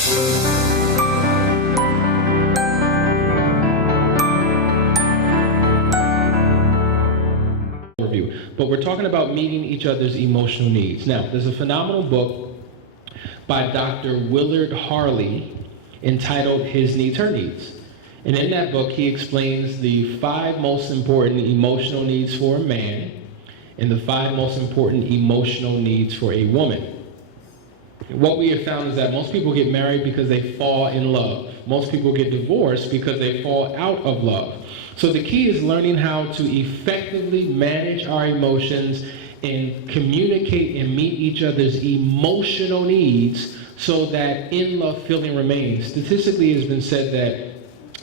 But we're talking about meeting each other's emotional needs. Now, there's a phenomenal book by Dr. Willard Harley entitled His Needs, Her Needs. And in that book, he explains the 5 most important emotional needs for a man and the 5 most important emotional needs for a woman. What we have found is that most people get married because they fall in love. Most people get divorced because they fall out of love. So the key is learning how to effectively manage our emotions and communicate and meet each other's emotional needs so that in-love feeling remains. Statistically, it has been said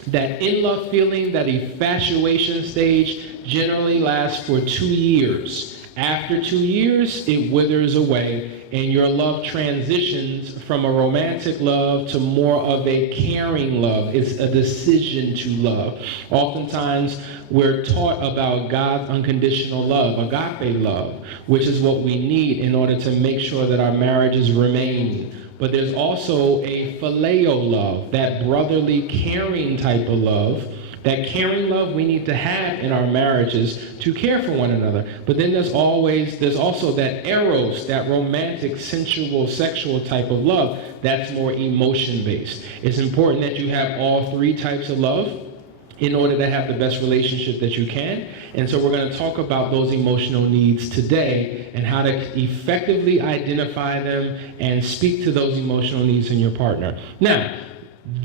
that in-love feeling, that infatuation stage, generally lasts for 2 years. After 2 years, it withers away, and your love transitions from a romantic love to more of a caring love. It's a decision to love. Oftentimes, we're taught about God's unconditional love, agape love, which is what we need in order to make sure that our marriages remain. But there's also a phileo love, that brotherly, caring type of love. That caring love we need to have in our marriages to care for one another. But then there's also that eros, that romantic, sensual, sexual type of love that's more emotion-based. It's important that you have all 3 types of love in order to have the best relationship that you can. And so we're going to talk about those emotional needs today and how to effectively identify them and speak to those emotional needs in your partner. Now,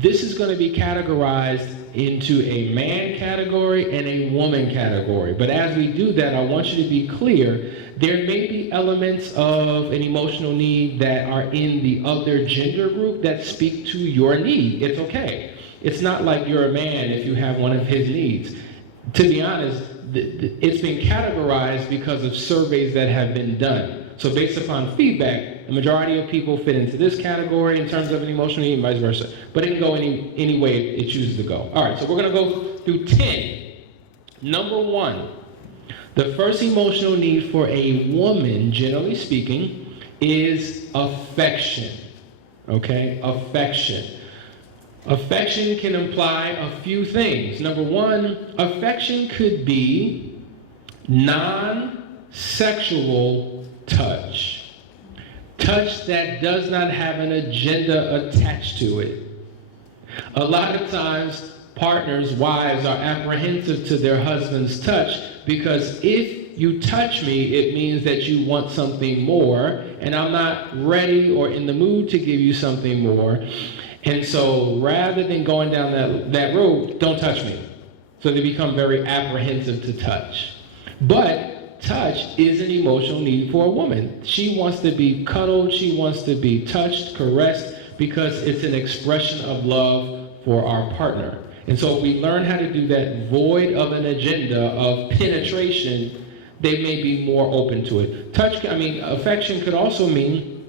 this is going to be categorized into a man category and a woman category. But as we do that, I want you to be clear, there may be elements of an emotional need that are in the other gender group that speak to your need. It's okay. It's not like you're a man if you have one of his needs. To be honest, it's been categorized because of surveys that have been done. So based upon feedback, the majority of people fit into this category in terms of an emotional need and vice versa. But it can go any way it chooses to go. All right, so we're going to go through 10. Number 1, the first emotional need for a woman, generally speaking, is affection. Okay, affection. Affection can imply a few things. Number 1, affection could be non-sexual touch. Touch that does not have an agenda attached to it. A lot of times, partners, wives, are apprehensive to their husband's touch because if you touch me, it means that you want something more, and I'm not ready or in the mood to give you something more. And so rather than going down that road, don't touch me. So they become very apprehensive to touch. But touch is an emotional need for a woman. She wants to be cuddled, she wants to be touched, caressed, because it's an expression of love for our partner. And so if we learn how to do that void of an agenda of penetration, they may be more open to it. Affection could also mean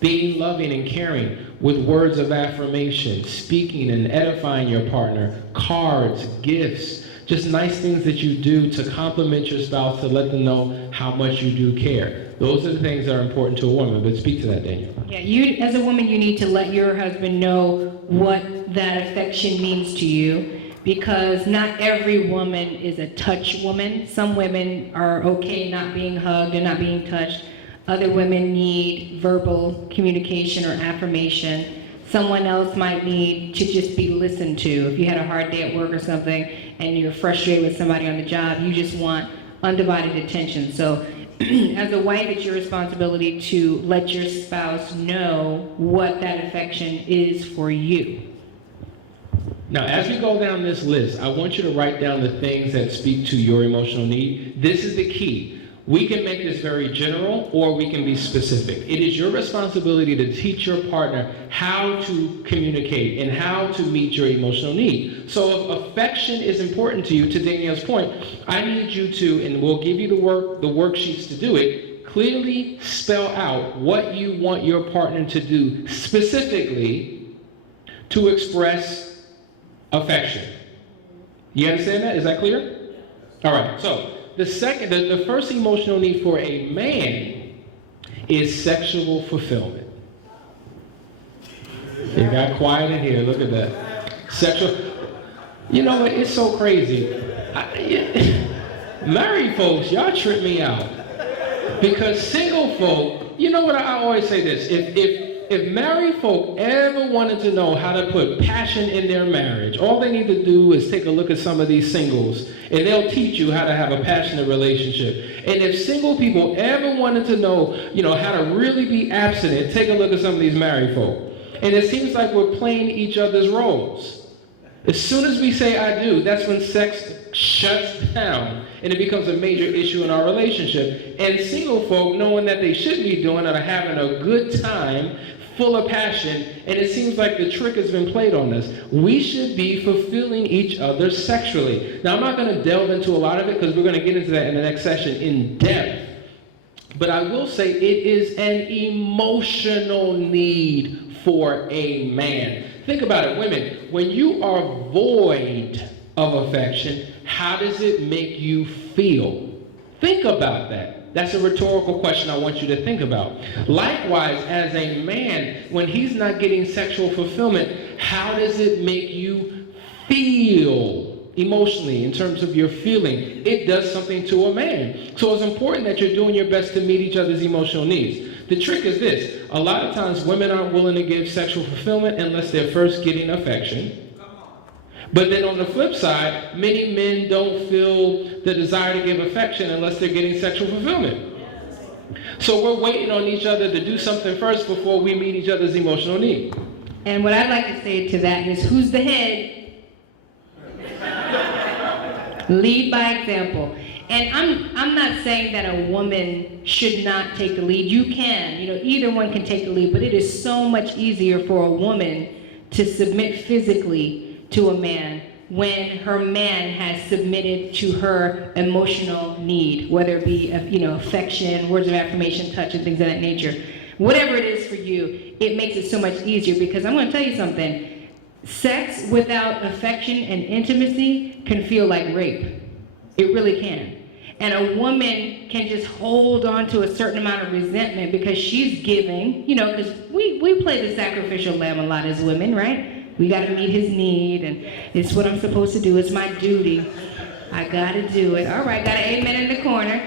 being loving and caring with words of affirmation, speaking and edifying your partner, cards, gifts, just nice things that you do to compliment your spouse, to let them know how much you do care. Those are the things that are important to a woman, but speak to that, Danielle. Yeah, you, as a woman, you need to let your husband know what that affection means to you, because not every woman is a touch woman. Some women are okay not being hugged and not being touched. Other women need verbal communication or affirmation. Someone else might need to just be listened to. If you had a hard day at work or something and you're frustrated with somebody on the job, you just want undivided attention. So as a wife, it's your responsibility to let your spouse know what that affection is for you. Now, as we go down this list, I want you to write down the things that speak to your emotional need. This is the key. We can make this very general, or we can be specific. It is your responsibility to teach your partner how to communicate and how to meet your emotional need. So if affection is important to you, to Danielle's point, I need you to, and we'll give you the worksheets to do it, clearly spell out what you want your partner to do specifically to express affection. You understand that? Is that clear? All right, so the first emotional need for a man is sexual fulfillment. It got quiet in here. Look at that. Sexual. You know what? It's so crazy. Married folks, y'all trip me out. Because single folk, you know what? I always say this. If married folk ever wanted to know how to put passion in their marriage, all they need to do is take a look at some of these singles, and they'll teach you how to have a passionate relationship. And if single people ever wanted to know, how to really be abstinent, take a look at some of these married folk. And it seems like we're playing each other's roles. As soon as we say I do, that's when sex shuts down and it becomes a major issue in our relationship. And single folk, knowing that they shouldn't be doing it, are having a good time, full of passion, and it seems like the trick has been played on us. We should be fulfilling each other sexually. Now, I'm not going to delve into a lot of it because we're going to get into that in the next session in depth. But I will say it is an emotional need for a man. Think about it, women. When you are void of affection, how does it make you feel? Think about that. That's a rhetorical question I want you to think about. Likewise, as a man, when he's not getting sexual fulfillment, how does it make you feel emotionally in terms of your feeling? It does something to a man. So it's important that you're doing your best to meet each other's emotional needs. The trick is this. A lot of times women aren't willing to give sexual fulfillment unless they're first getting affection. But then on the flip side, many men don't feel the desire to give affection unless they're getting sexual fulfillment. So we're waiting on each other to do something first before we meet each other's emotional need. And what I'd like to say to that is, who's the head? Lead by example. And I'm not saying that a woman should not take the lead. You can, either one can take the lead, but it is so much easier for a woman to submit physically to a man when her man has submitted to her emotional need, whether it be affection, words of affirmation, touch, and things of that nature. Whatever it is for you, it makes it so much easier, because I'm going to tell you something. Sex without affection and intimacy can feel like rape. It really can. And a woman can just hold on to a certain amount of resentment because she's giving, because we play the sacrificial lamb a lot as women, right? We got to meet his need, and it's what I'm supposed to do. It's my duty. I got to do it. All right, got an amen in the corner.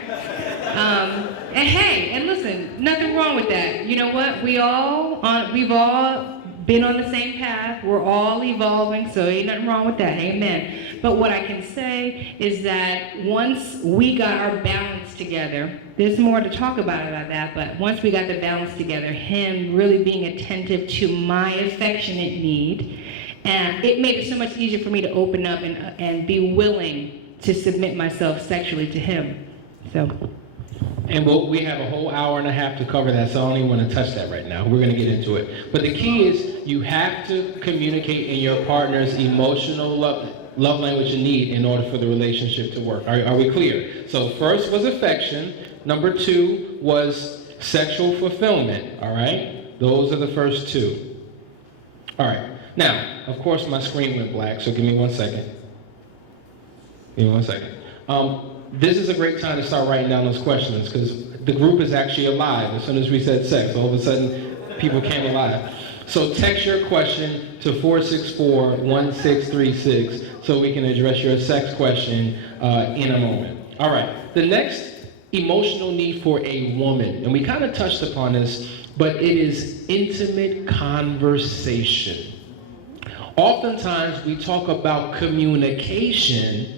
And hey, and listen, nothing wrong with that. You know what? We've all been on the same path. We're all evolving, so ain't nothing wrong with that. Amen. But what I can say is that once we got our balance together, there's more to talk about that, but once we got the balance together, him really being attentive to my affectionate need, and it made it so much easier for me to open up and be willing to submit myself sexually to him. So. And we have a whole hour and a half to cover that, so I don't even want to touch that right now. We're going to get into it. But the key is you have to communicate in your partner's emotional love language and need in order for the relationship to work. Are we clear? So first was affection. Number 2 was sexual fulfillment. All right? Those are the first 2. All right. Now, of course, my screen went black, so give me 1 second. Give me 1 second. This is a great time to start writing down those questions because the group is actually alive as soon as we said sex. All of a sudden, people came alive. So text your question to 464-1636 so we can address your sex question in a moment. All right. The next emotional need for a woman, and we kind of touched upon this, but it is intimate conversation. Oftentimes, we talk about communication,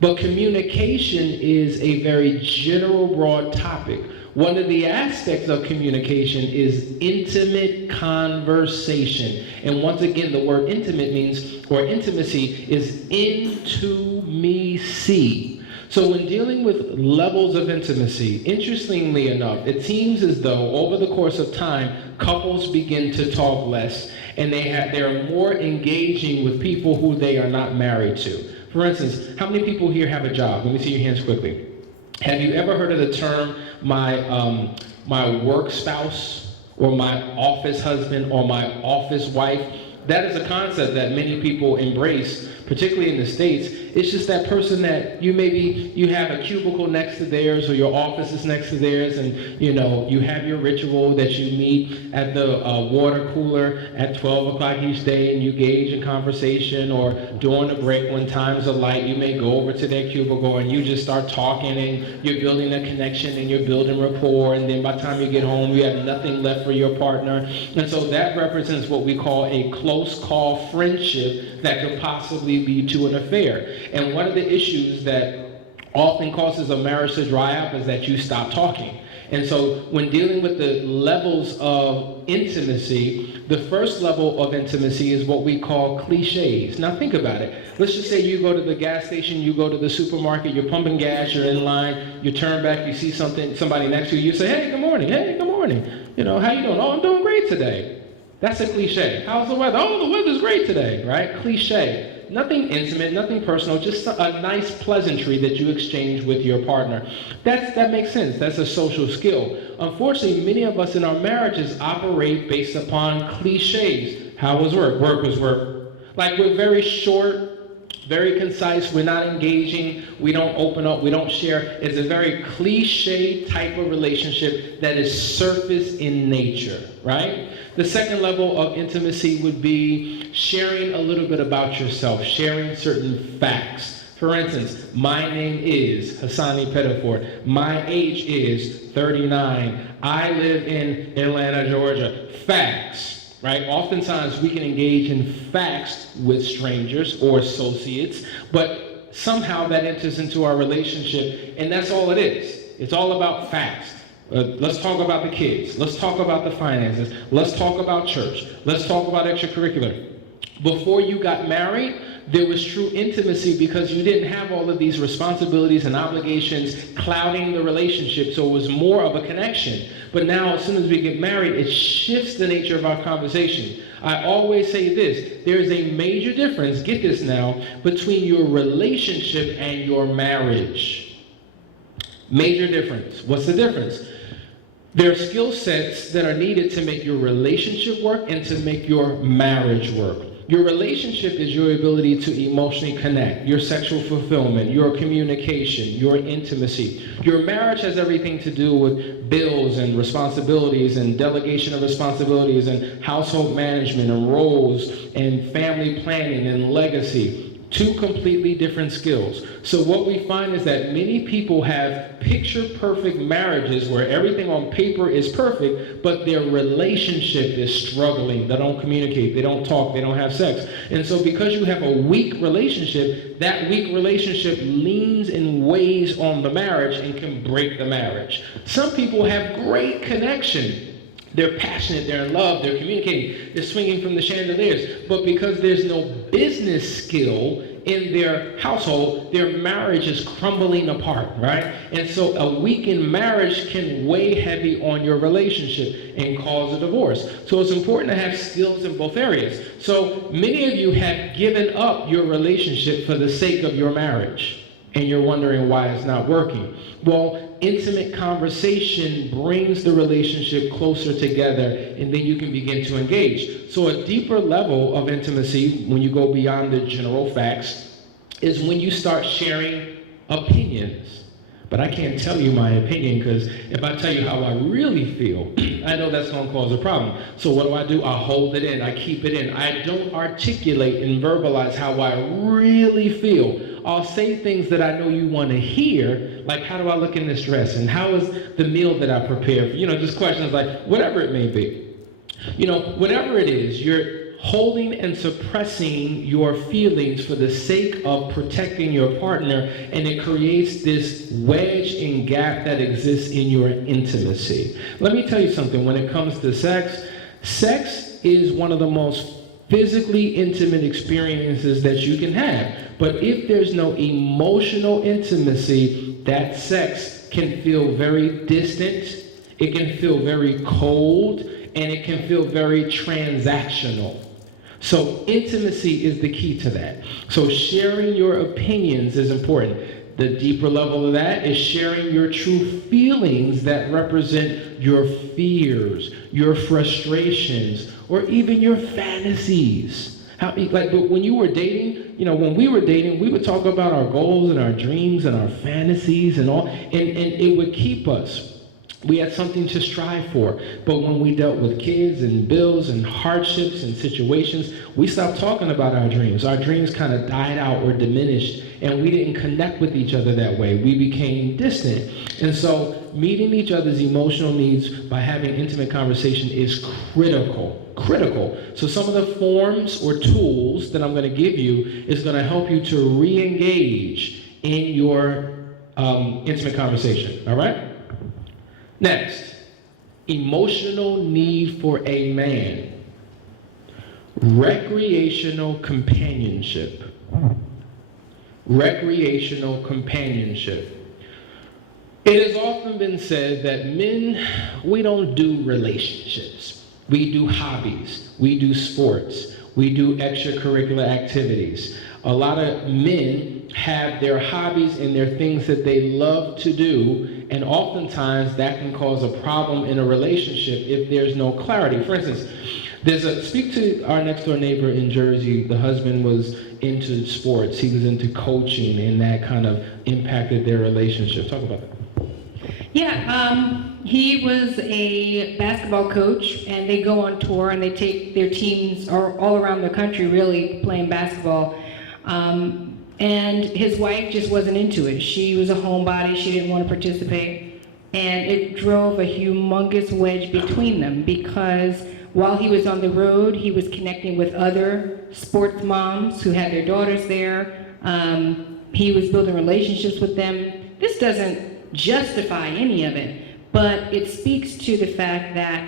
but communication is a very general, broad topic. One of the aspects of communication is intimate conversation. And once again, the word intimate means, or intimacy, is into-me-see. So when dealing with levels of intimacy, interestingly enough, it seems as though over the course of time, couples begin to talk less, and they're more engaging with people who they are not married to. For instance, how many people here have a job? Let me see your hands quickly. Have you ever heard of the term, my work spouse, or my office husband, or my office wife? That is a concept that many people embrace, particularly in the States, It's just that person that you have a cubicle next to theirs, or your office is next to theirs, and you have your ritual that you meet at the water cooler at 12 o'clock each day, and you engage in conversation, or during a break when times are light, you may go over to their cubicle and you just start talking, and you're building a connection and you're building rapport, and then by the time you get home, you have nothing left for your partner. And so that represents what we call a close call friendship that could possibly lead to an affair. And one of the issues that often causes a marriage to dry up is that you stop talking. And so when dealing with the levels of intimacy, the first level of intimacy is what we call cliches. Now think about it. Let's just say you go to the gas station, you go to the supermarket, you're pumping gas, you're in line, you turn back, you see somebody next to you, you say, hey, good morning, hey, good morning. How you doing? Oh, I'm doing great today. That's a cliche. How's the weather? Oh, the weather's great today, right? Cliche. Nothing intimate, nothing personal, just a nice pleasantry that you exchange with your partner. That makes sense. That's a social skill. Unfortunately, many of us in our marriages operate based upon cliches. How was work? Work was work. Like, we're very short, very concise. We're not engaging. We don't open up. We don't share. It's a very cliche type of relationship that is surface in nature, right? The second level of intimacy would be sharing a little bit about yourself, sharing certain facts. For instance, my name is Hasani Pettiford. My age is 39. I live in Atlanta, Georgia. Facts, right? Oftentimes we can engage in facts with strangers or associates, but somehow that enters into our relationship, and that's all it is. It's all about facts. Let's talk about the kids. Let's talk about the finances. Let's talk about church. Let's talk about extracurricular. Before you got married, there was true intimacy because you didn't have all of these responsibilities and obligations clouding the relationship, so it was more of a connection. But now, as soon as we get married, it shifts the nature of our conversation. I always say this, there is a major difference, get this now, between your relationship and your marriage. Major difference. What's the difference? There are skill sets that are needed to make your relationship work and to make your marriage work. Your relationship is your ability to emotionally connect, your sexual fulfillment, your communication, your intimacy. Your marriage has everything to do with bills and responsibilities and delegation of responsibilities and household management and roles and family planning and legacy. Two completely different skills. So what we find is that many people have picture-perfect marriages where everything on paper is perfect, but their relationship is struggling. They don't communicate, they don't talk, they don't have sex. And so because you have a weak relationship, that weak relationship leans and weighs on the marriage and can break the marriage. Some people have great connection. They're passionate, they're in love, they're communicating, they're swinging from the chandeliers. But because there's no business skill in their household, their marriage is crumbling apart, right? And so a weakened marriage can weigh heavy on your relationship and cause a divorce. So it's important to have skills in both areas. So many of you have given up your relationship for the sake of your marriage, and you're wondering why it's not working. Well, intimate conversation brings the relationship closer together, and then you can begin to engage. So a deeper level of intimacy, when you go beyond the general facts, is when you start sharing opinions. But I can't tell you my opinion, because if I tell you how I really feel, I know that's going to cause a problem. So what do? I hold it in. I keep it in. I don't articulate and verbalize how I really feel. I'll say things that I know you want to hear, like, how do I look in this dress? And how is the meal that I prepared? Just questions like, whatever it may be. Whatever it is, you're holding and suppressing your feelings for the sake of protecting your partner, and it creates this wedge and gap that exists in your intimacy. Let me tell you something. When it comes to sex, sex is one of the most physically intimate experiences that you can have. But if there's no emotional intimacy, that sex can feel very distant, it can feel very cold, and it can feel very transactional. So intimacy is the key to that. So sharing your opinions is important. The deeper level of that is sharing your true feelings that represent your fears, your frustrations, or even your fantasies. But when you were dating, when we were dating, we would talk about our goals and our dreams and our fantasies and all, and it would keep us. We had something to strive for. But when we dealt with kids and bills and hardships and situations, we stopped talking about our dreams. Our dreams kind of died out or diminished, and we didn't connect with each other that way. We became distant. And so meeting each other's emotional needs by having intimate conversation is critical. So some of the forms or tools that I'm going to give you is going to help you to re-engage in your intimate conversation. All right? Next, emotional need for a man. Recreational companionship. Recreational companionship. It has often been said that men, we don't do relationships. We do hobbies. We do sports. We do extracurricular activities. A lot of men have their hobbies and their things that they love to do, and oftentimes that can cause a problem in a relationship if there's no clarity. For instance, speak to our next door neighbor in Jersey. The husband was into sports. He was into coaching, and that kind of impacted their relationship. Talk about that. Yeah, he was a basketball coach, and they go on tour, and they take their teams all around the country, really, playing basketball. And his wife just wasn't into it. She was a homebody. She didn't want to participate. And it drove a humongous wedge between them, because while he was on the road, he was connecting with other sports moms who had their daughters there. He was building relationships with them. This doesn't justify any of it, but it speaks to the fact that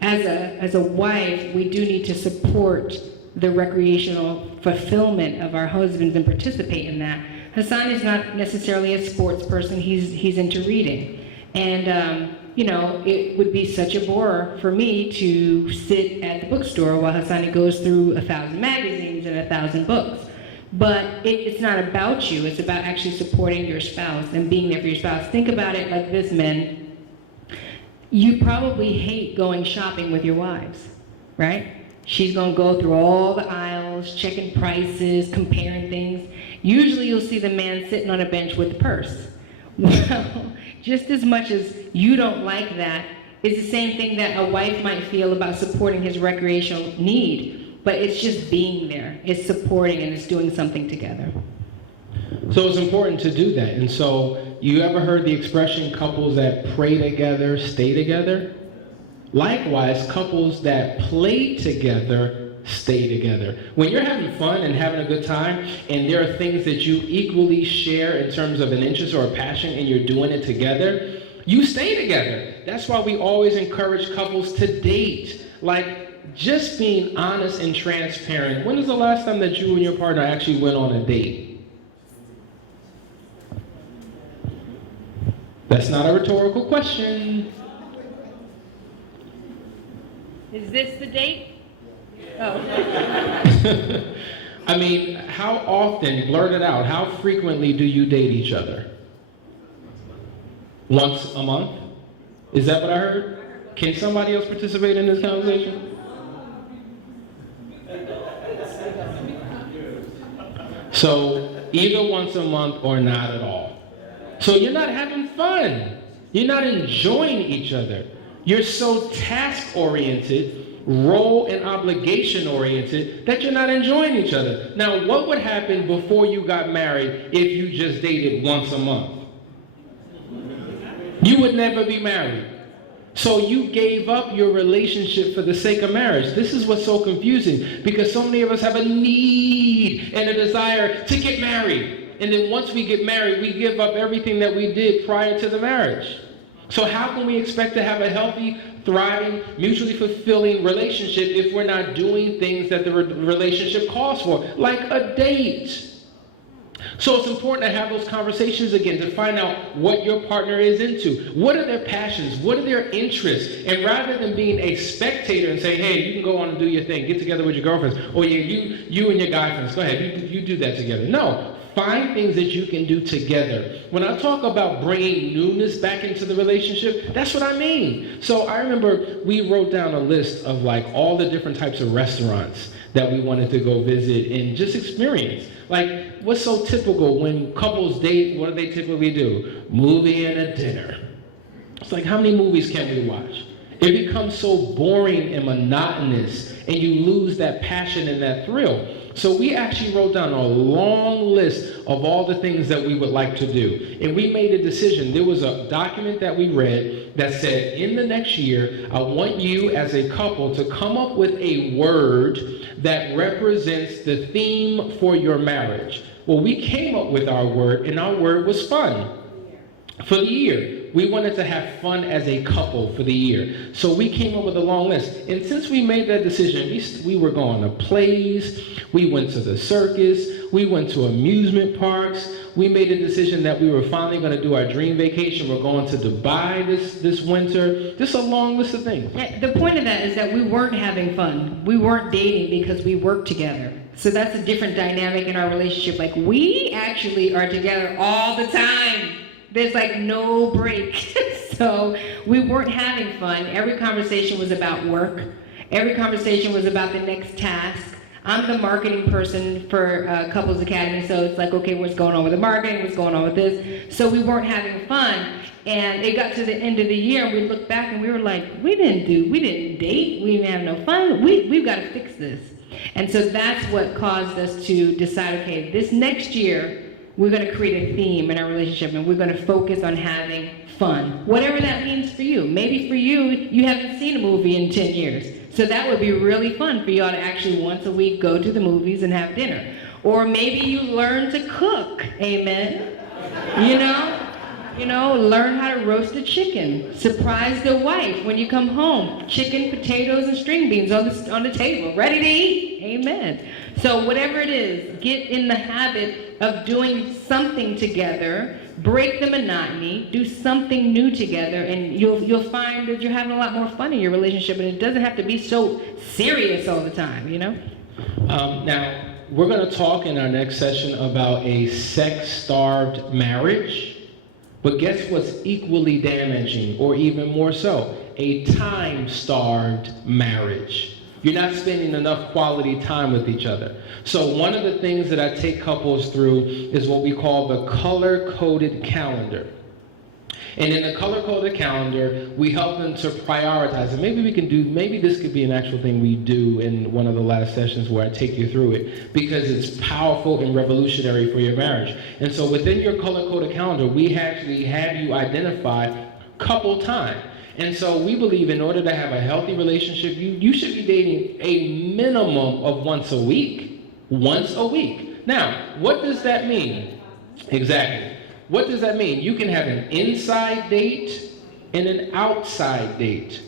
as a wife, we do need to support the recreational fulfillment of our husbands and participate in that. Hassan is not necessarily a sports person. He's into reading. And it would be such a bore for me to sit at the bookstore while Hassan goes through 1,000 magazines and 1,000 books. But it's not about you. It's about actually supporting your spouse and being there for your spouse. Think about it like this, men. You probably hate going shopping with your wives, right? She's going to go through all the aisles, checking prices, comparing things. Usually you'll see the man sitting on a bench with the purse. Well, just as much as you don't like that, it's the same thing that a wife might feel about supporting his recreational need, but it's just being there. It's supporting and it's doing something together. So it's important to do that. And so you ever heard the expression, couples that pray together stay together? Likewise, couples that play together stay together. When you're having fun and having a good time, and there are things that you equally share in terms of an interest or a passion, and you're doing it together, you stay together. That's why we always encourage couples to date. Like, just being honest and transparent. When was the last time that you and your partner actually went on a date? That's not a rhetorical question. Is this the date? Oh. I mean, how often, blurt it out, how frequently do you date each other? Once a month? Is that what I heard? Can somebody else participate in this conversation? So, either once a month or not at all. So you're not having fun. You're not enjoying each other. You're so task-oriented, role and obligation-oriented, that you're not enjoying each other. Now, what would happen before you got married if you just dated once a month? You would never be married. So you gave up your relationship for the sake of marriage. This is what's so confusing, because so many of us have a need and a desire to get married. And then once we get married, we give up everything that we did prior to the marriage. So how can we expect to have a healthy, thriving, mutually fulfilling relationship if we're not doing things that the relationship calls for, like a date? So it's important to have those conversations again, to find out what your partner is into. What are their passions? What are their interests? And rather than being a spectator and saying, hey, you can go on and do your thing, get together with your girlfriends, or you and your guy friends, go ahead, you do that together. No, Find things that you can do together. When I talk about bringing newness back into the relationship, that's what I mean. So I remember we wrote down a list of like all the different types of restaurants that we wanted to go visit and just experience. Like, what's so typical when couples date? What do they typically do? Movie and a dinner. It's like, how many movies can we watch? It becomes so boring and monotonous, and you lose that passion and that thrill. So we actually wrote down a long list of all the things that we would like to do. And we made a decision. There was a document that we read that said, in the next year, I want you as a couple to come up with a word that represents the theme for your marriage. Well, we came up with our word, and our word was fun. For the year. We wanted to have fun as a couple for the year. So we came up with a long list. And since we made that decision, we were going to plays, we went to the circus, we went to amusement parks. We made a decision that we were finally going to do our dream vacation. We're going to Dubai this winter. Just a long list of things. Yeah, the point of that is that we weren't having fun. We weren't dating because we worked together. So that's a different dynamic in our relationship. Like, we actually are together all the time. There's like no break. So we weren't having fun. Every conversation was about work. Every conversation was about the next task. I'm the marketing person for Couples Academy, so it's like, okay, what's going on with the marketing? What's going on with this? So we weren't having fun. And it got to the end of the year, and we looked back and we were like, we didn't date, we didn't have no fun. We've got to fix this. And so that's what caused us to decide, okay, this next year, we're going to create a theme in our relationship, and we're going to focus on having fun. Whatever that means for you. Maybe for you, you haven't seen a movie in 10 years. So that would be really fun for y'all to actually once a week go to the movies and have dinner. Or maybe you learn to cook. Amen. You know, learn how to roast a chicken. Surprise the wife when you come home. Chicken, potatoes, and string beans on the table, ready to eat. Amen. So whatever it is, get in the habit of doing something together, break the monotony, do something new together, and you'll find that you're having a lot more fun in your relationship, and it doesn't have to be so serious all the time, you know? Now, we're going to talk in our next session about a sex-starved marriage, but guess what's equally damaging, or even more so? A time-starved marriage. You're not spending enough quality time with each other. So one of the things that I take couples through is what we call the color-coded calendar. And in the color-coded calendar, we help them to prioritize. And maybe this could be an actual thing we do in one of the last sessions where I take you through it, because it's powerful and revolutionary for your marriage. And so within your color-coded calendar, we actually have you identify couple time. And so we believe in order to have a healthy relationship, you should be dating a minimum of once a week. Once a week. Now, what does that mean? Exactly. What does that mean? You can have an inside date and an outside date.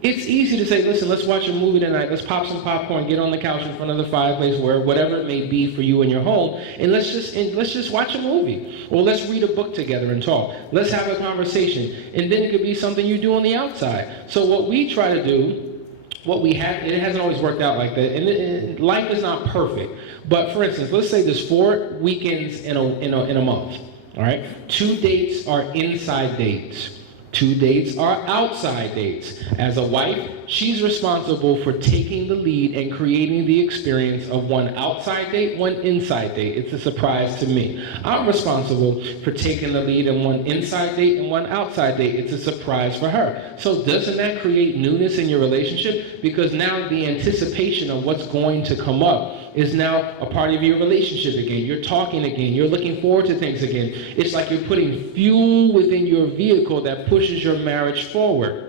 It's easy to say, listen, let's watch a movie tonight. Let's pop some popcorn, get on the couch in front of the fireplace, whatever it may be for you in your home, and let's just watch a movie. Or let's read a book together and talk. Let's have a conversation. And then it could be something you do on the outside. So what we try to do, it hasn't always worked out like that, and life is not perfect. But for instance, let's say there's 4 weekends in a month. All right? 2 dates are inside dates. 2 dates are outside dates. As a wife, she's responsible for taking the lead and creating the experience of one outside date, one inside date. It's a surprise to me. I'm responsible for taking the lead in one inside date and one outside date. It's a surprise for her. So doesn't that create newness in your relationship? Because now the anticipation of what's going to come up is now a part of your relationship again. You're talking again. You're looking forward to things again. It's like you're putting fuel within your vehicle that pushes your marriage forward.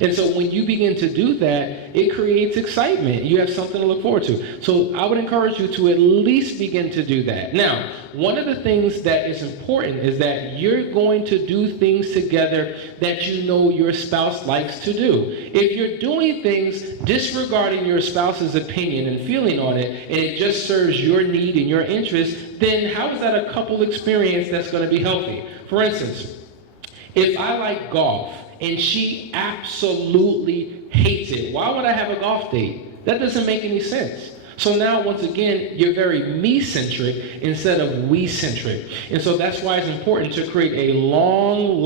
And so when you begin to do that, it creates excitement. You have something to look forward to. So I would encourage you to at least begin to do that. Now, one of the things that is important is that you're going to do things together that you know your spouse likes to do. If you're doing things disregarding your spouse's opinion and feeling on it, and it just serves your need and your interest, then how is that a couple experience that's going to be healthy? For instance, if I like golf, and she absolutely hates it, why would I have a golf date? That doesn't make any sense. So now, once again, you're very me-centric instead of we-centric. And so that's why it's important to create a long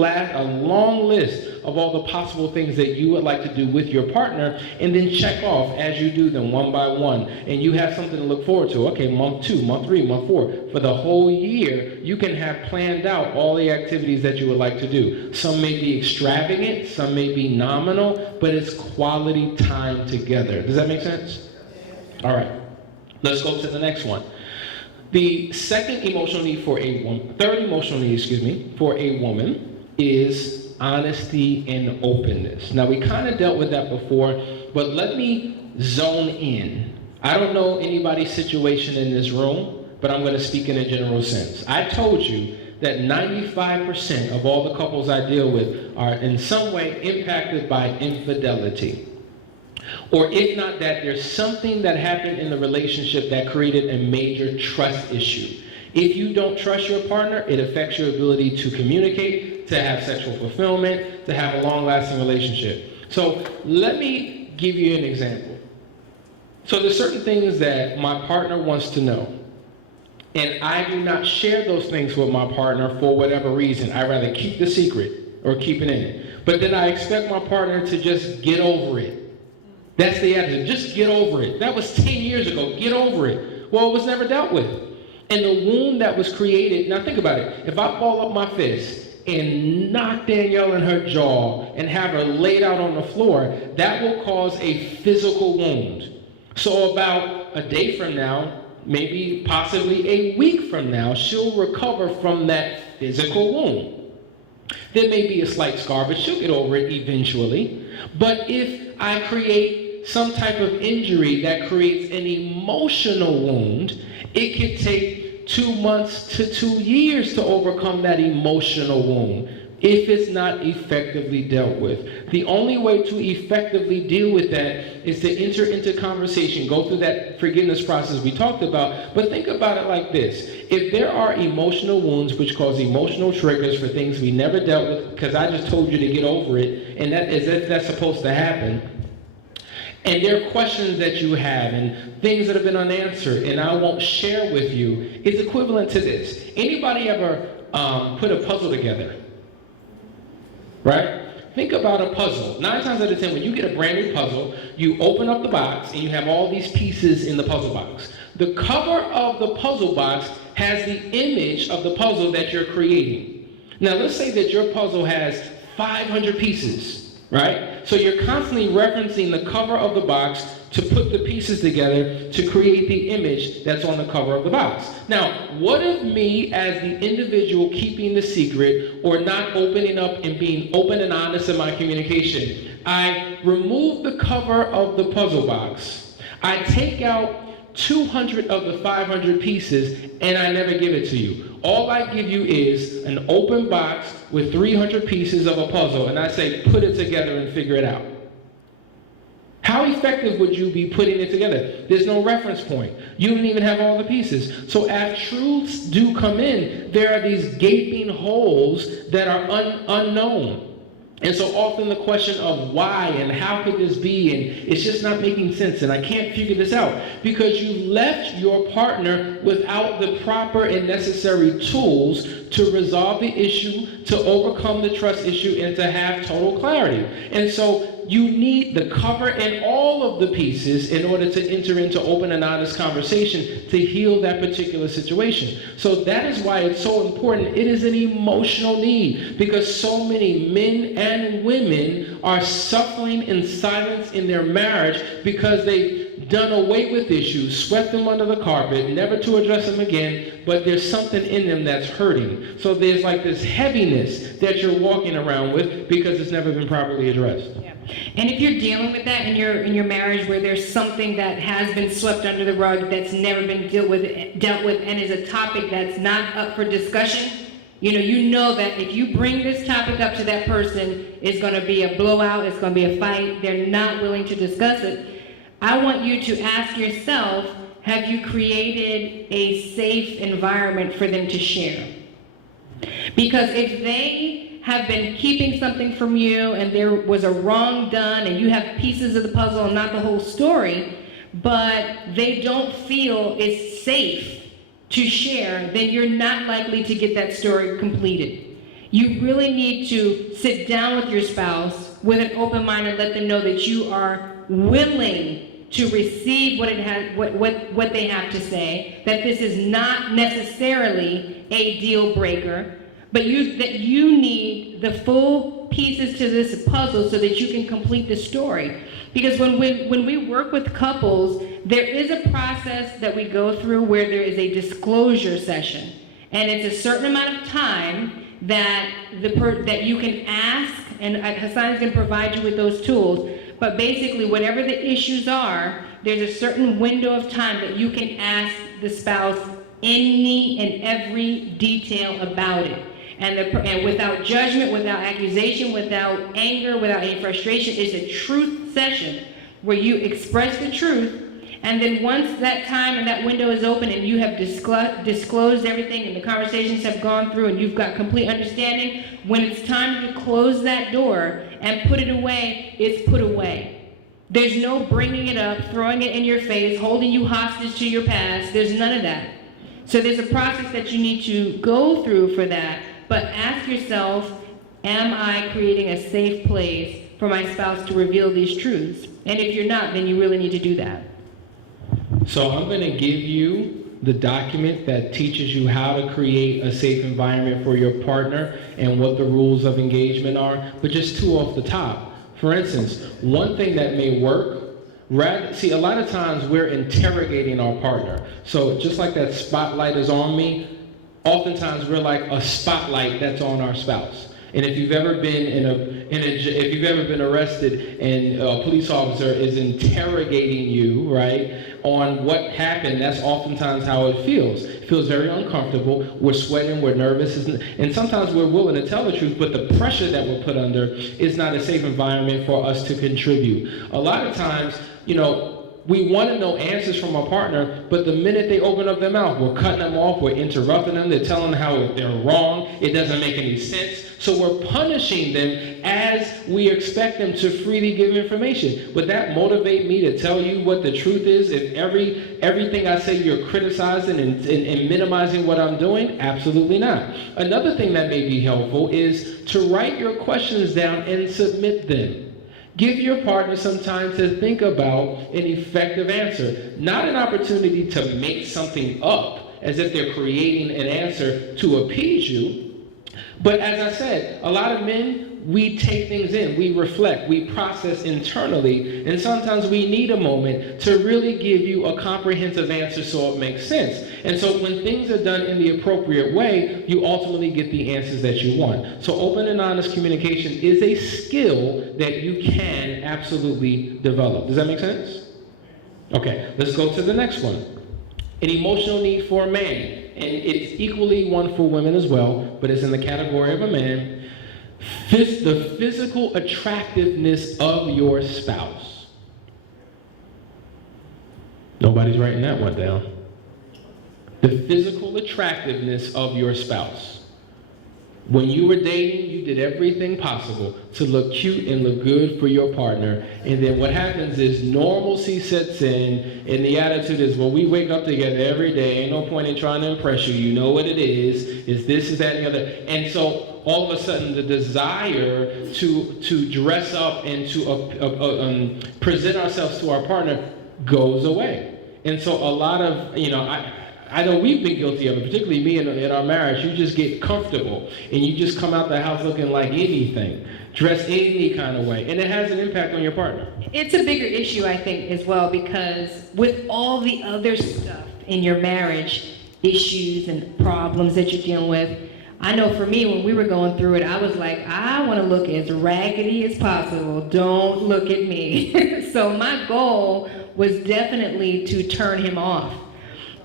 list of all the possible things that you would like to do with your partner, and then check off as you do them one by one. And you have something to look forward to. Okay, month 2, month 3, month 4. For the whole year, you can have planned out all the activities that you would like to do. Some may be extravagant, some may be nominal, but it's quality time together. Does that make sense? All right, let's go to the next one. The third emotional need, for a woman is honesty and openness. Now, we kind of dealt with that before, but let me zone in. I don't know anybody's situation in this room, but I'm going to speak in a general sense. I told you that 95% of all the couples I deal with are in some way impacted by infidelity. Or if not that, there's something that happened in the relationship that created a major trust issue. If you don't trust your partner, it affects your ability to communicate, to have sexual fulfillment, to have a long-lasting relationship. So let me give you an example. So there's certain things that my partner wants to know, and I do not share those things with my partner for whatever reason. I'd rather keep the secret or keep it in. But then I expect my partner to just get over it. That's the attitude. Just get over it. That was 10 years ago. Get over it. Well, it was never dealt with. And the wound that was created, now think about it. If I ball up my fist and knock Danielle in her jaw and have her laid out on the floor, that will cause a physical wound. So about a day from now, maybe possibly a week from now, she'll recover from that physical wound. There may be a slight scar, but she'll get over it eventually. But if I create some type of injury that creates an emotional wound, it could take 2 months to 2 years to overcome that emotional wound if it's not effectively dealt with. The only way to effectively deal with that is to enter into conversation, go through that forgiveness process we talked about, but think about it like this. If there are emotional wounds which cause emotional triggers for things we never dealt with, because I just told you to get over it, and that's supposed to happen, and there are questions that you have and things that have been unanswered and I won't share with you, it's equivalent to this. Anybody ever put a puzzle together? Right? Think about a puzzle. 9 times out of 10, when you get a brand new puzzle, you open up the box and you have all these pieces in the puzzle box. The cover of the puzzle box has the image of the puzzle that you're creating. Now, let's say that your puzzle has 500 pieces, right? So you're constantly referencing the cover of the box to put the pieces together to create the image that's on the cover of the box. Now, what if me as the individual keeping the secret or not opening up and being open and honest in my communication, I remove the cover of the puzzle box, I take out 200 of the 500 pieces, and I never give it to you. All I give you is an open box with 300 pieces of a puzzle, and I say, put it together and figure it out. How effective would you be putting it together? There's no reference point. You don't even have all the pieces. So as truths do come in, there are these gaping holes that are unknown. And so often the question of why and how could this be, and it's just not making sense, and I can't figure this out, because you left your partner without the proper and necessary tools to resolve the issue, to overcome the trust issue, and to have total clarity. And so you need the cover and all of the pieces in order to enter into open and honest conversation to heal that particular situation. So that is why it's so important. It is an emotional need, because so many men and women are suffering in silence in their marriage because they've done away with issues, swept them under the carpet, never to address them again, but there's something in them that's hurting. So there's like this heaviness that you're walking around with because it's never been properly addressed. Yeah. And if you're dealing with that in your marriage, where there's something that has been swept under the rug that's never been dealt with and is a topic that's not up for discussion, you know that if you bring this topic up to that person, it's going to be a blowout, it's going to be a fight, they're not willing to discuss it. I want you to ask yourself, have you created a safe environment for them to share? Because if they have been keeping something from you and there was a wrong done and you have pieces of the puzzle and not the whole story, but they don't feel it's safe to share, then you're not likely to get that story completed. You really need to sit down with your spouse with an open mind and let them know that you are willing to receive what they have to say, that this is not necessarily a deal breaker, but that you need the full pieces to this puzzle so that you can complete the story. Because when we work with couples, there is a process that we go through where there is a disclosure session. And it's a certain amount of time that that you can ask, and Hassan is going to provide you with those tools. But basically, whatever the issues are, there's a certain window of time that you can ask the spouse any and every detail about it. And without judgment, without accusation, without anger, without any frustration, it's a truth session where you express the truth. And then once that time and that window is open and you have disclosed everything and the conversations have gone through and you've got complete understanding, when it's time to close that door and put it away, it's put away. There's no bringing it up, throwing it in your face, holding you hostage to your past. There's none of that. So there's a process that you need to go through for that. But ask yourself, am I creating a safe place for my spouse to reveal these truths? And if you're not, then you really need to do that. So I'm going to give you the document that teaches you how to create a safe environment for your partner and what the rules of engagement are, but just two off the top. For instance, one thing that may work, a lot of times we're interrogating our partner. So just like that spotlight is on me, oftentimes we're like a spotlight that's on our spouse. And if you've ever been if you've ever been arrested and a police officer is interrogating you, right, on what happened, that's oftentimes how it feels. It feels very uncomfortable. We're sweating, we're nervous, and sometimes we're willing to tell the truth, but the pressure that we're put under is not a safe environment for us to contribute. A lot of times, we want to know answers from our partner, but the minute they open up their mouth, we're cutting them off, we're interrupting them, they're telling them how they're wrong, it doesn't make any sense. So we're punishing them as we expect them to freely give information. Would that motivate me to tell you what the truth is if everything I say you're criticizing and minimizing what I'm doing? Absolutely not. Another thing that may be helpful is to write your questions down and submit them. Give your partner some time to think about an effective answer, not an opportunity to make something up as if they're creating an answer to appease you. But as I said, a lot of men, we take things in, we reflect, we process internally, and sometimes we need a moment to really give you a comprehensive answer so it makes sense. And so when things are done in the appropriate way, you ultimately get the answers that you want. So open and honest communication is a skill that you can absolutely develop. Does that make sense? Okay, let's go to the next one. An emotional need for a man. And it's equally one for women as well, but it's in the category of a man. The physical attractiveness of your spouse. Nobody's writing that one down. The physical attractiveness of your spouse. When you were dating, you did everything possible to look cute and look good for your partner. And then what happens is normalcy sets in, and the attitude is, well, we wake up together every day. Ain't no point in trying to impress you. You know what it is this, is that, and the other. And so all of a sudden, the desire to dress up and to present ourselves to our partner goes away. And so a lot of, I know we've been guilty of it, particularly me in our marriage. You just get comfortable and you just come out the house looking like anything, dressed any kind of way, and it has an impact on your partner. It's a bigger issue, I think, as well, because with all the other stuff in your marriage, issues and problems that you're dealing with, I know for me, when we were going through it, I was like, I want to look as raggedy as possible. Don't look at me. So my goal was definitely to turn him off.